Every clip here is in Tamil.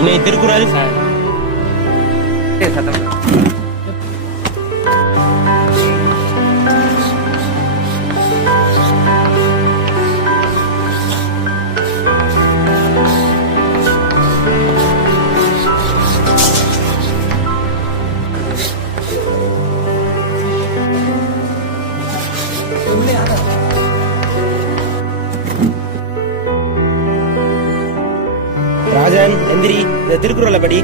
இன்னைக்கு திருக்குறள் சார் சத்தம் ராஜன் எந்திரி, இந்த திருக்குறளை படி.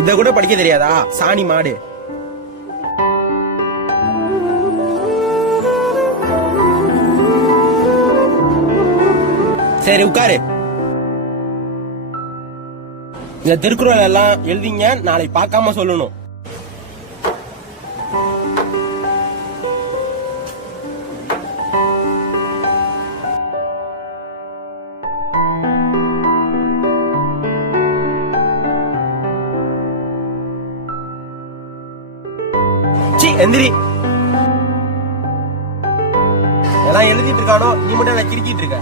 இத கூட படிக்க தெரியாதா சாணி மாடு? சரி உட்காரு. இந்த திருக்குறள் எல்லாம் எழுதிங்க, நாளைக்கு பார்க்காம சொல்லணும். எந்திரி. எல்லாம் எழுதிட்டு இருக்கானோ, நீ மட்டும் என்ன கிரிக்கிட்டு இருக்க?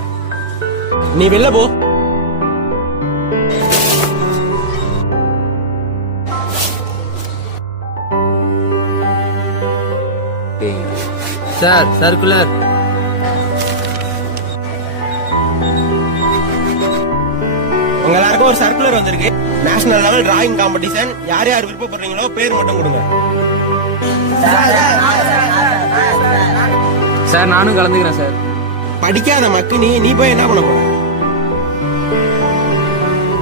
நீ வெளில போ. Sir circular. உங்க எல்லாருக்கும் ஒரு சர்க்குலர் வந்திருக்கு. National level drawing competition. யார் யார் விருப்பப்படுறீங்களோ பேர் மட்டும் கொடுங்க. சார் நானும் கலந்துக்கிறேன் சார். படிக்காத மக்கு நீ போய் என்ன பண்ண போற?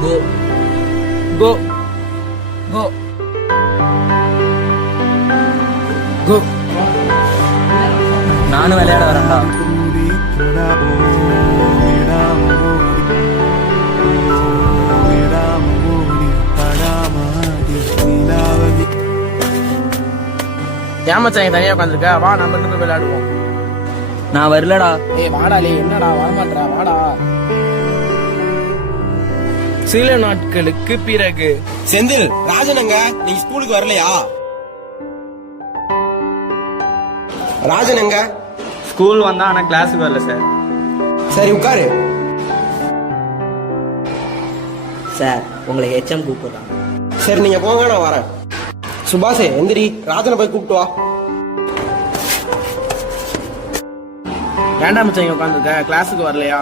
கோ கோ கோ கோ. நானும் விளையாட வரேன்டா. ஏமாச்சாங்க தனியா உட்காந்துருக்க, வா நம்ம ரெண்டு போய் விளையாடுவோம். நான் வரலடா. வாடாலே, என்னடா வரமாட்டா? வாடா. சில நாட்களுக்கு பிறகு. செந்தில், ராஜனங்க நீங்க ஸ்கூலுக்கு வரலையா? ராஜனங்க ஸ்கூல் வந்தா ஆனா கிளாஸுக்கு வரல சார். சரி உட்காரு. சார் உங்களை ஹெச்எம் கூப்பிடுறாங்க. சரி நீங்க போங்க, நான் வரேன். சுபாஷே எந்திரி, ராஜனை போய் கூப்பிட்டு வா. வேண்டாம் மச்சான், உட்காந்துருக்க. கிளாஸுக்கு வரலையா?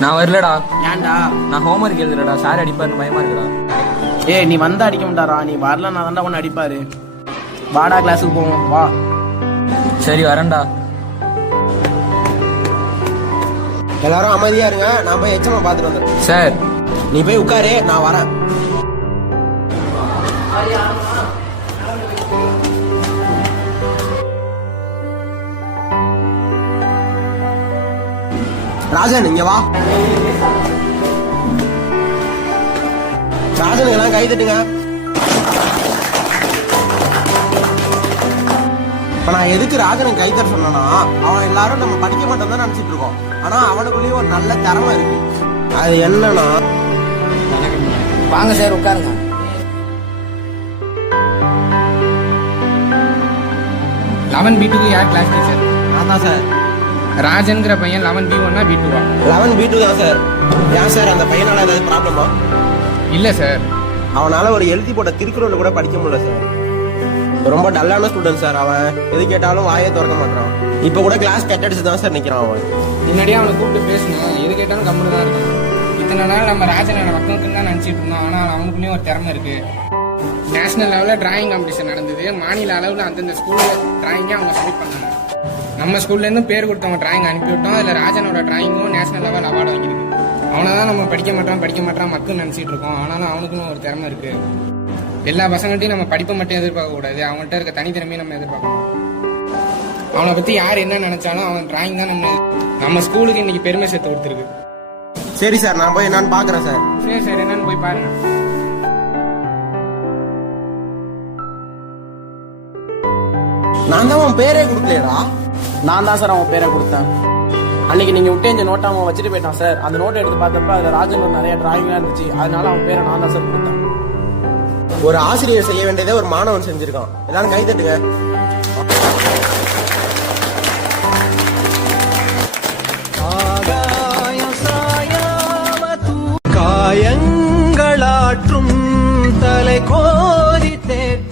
நான் வரலடா. ஏன்டா? நான் ஹோம்ஒர்க் எழுதுறடா. சார் அடிப்பாருன்னு பயமா இருக்குடா. ஏய் நீ வந்தா அடிக்க மாட்டாரா? நீ வரல நான் தாண்டா ஒன்னு அடிப்பாரு. வாடா கிளாஸுக்கு போவோம் வா. சரி வரேன்டா. எல்லாரும் அமைதியா இருங்க, நான் போய் எச்சமா பாத்துட்டு வந்துடுறேன். சார் நீ போய் உட்காரு, நான் வரேன். ராஜன் இங்க வா. ராஜனுக்கு எல்லாம் கை தட்டுங்க. இப்ப நான் எதுக்கு ராஜனுக்கு கை தட்ட சொன்னா, அவன் எல்லாரும் நம்ம படிக்க மாட்டோம் தான் நினைச்சிட்டு இருக்கோம். ஆனா அவனுக்குள்ளேயும் ஒரு நல்ல திறமை இருக்கு. அது என்னன்னா, வாங்க சார் உட்காருங்க. லெவன் B2 யார் கிளாஸ் டீச்சர்? நான் தான் சார். ராஜன்கிற பையன் 11B1 B2 11B2 தான் சார். ஏன் சார் அந்த பையனால ஏதாவது ப்ராப்ளமா? இல்ல சார், அவனால ஒரு எழுதி போட்ட திருக்குறள் கூட படிக்க முடியல சார். ரொம்ப டல்லான ஸ்டூடெண்ட் சார். அவன் எது கேட்டாலும் வாயே திறக்க மாட்டான். இப்ப கூட கிளாஸ் கட் அடிச்சு தான் சார் நிக்கிறான் அவன். முன்னாடியே அவனை கூப்பிட்டு பேசணும். எது கேட்டாலும் கம்முன்னு தான் இருக்கான். இத்தனை நாள் நம்ம ராஜனை மக்களுக்கு தான் நினைச்சிட்டு இருந்தோம். ஆனா அவனுக்குள்ளேயும் ஒரு திறமை இருக்கு. நேஷனல் லெவலில் டிராயிங் காம்படிஷன் நடந்தது. மாநில அளவில் அந்தந்த ஸ்கூலில் டிராயிங்கே அவங்க செலக்ட் பண்ணாங்க. நம்ம ஸ்கூல்லேருந்து பேர் கொடுத்தவங்க டிராயிங் அனுப்பிவிட்டோம். அதில் ராஜனோட டிராயிங்கும் நேஷனல் லெவல் அவார்டு வாங்கியிருக்கு. அவனை தான் நம்ம படிக்க மாட்டான் மக்கள் நினச்சிட்டு இருக்கோம். ஆனாலும் அவனுக்குன்னு ஒரு திறமை இருக்கு. எல்லா பசங்கள்ட்டையும் நம்ம படிப்பை மட்டும் எதிர்பார்க்க கூடாது, அவன்கிட்ட இருக்க தனித்திறமையை நம்ம எதிர்பார்க்கணும். அவனை பற்றி யார் என்ன நினைச்சாலும் அவன் டிராயிங் தான் நம்ம ஸ்கூலுக்கு இன்னைக்கு பெருமை சேர்த்து கொடுத்துருக்கு. சரி சார், நான் போய் என்னன்னு பாக்குறேன் சார். சரி என்னன்னு போய் பாருங்க. நான் தான் அவன் பேரே கொடுக்கலையடா. நான் தான் சார் அவன் பேரை கொடுத்தேன். அன்னைக்கு நீங்க விட்டு நோட்டை அவன் வச்சுட்டு போயிட்டான் சார். அந்த நோட்டை எடுத்து பார்த்தப்ப அதுல ராஜன் நிறைய டிராயிங்லாம் இருந்துச்சு. அதனால அவன் பேரை நான் தான் சார் கொடுத்தேன். ஒரு ஆசிரியர் செய்ய வேண்டியதை ஒரு மாணவன் செஞ்சிருக்கான். எல்லாரும் கை தட்டுங்க. காற்றும் தலை கோதி தேக்க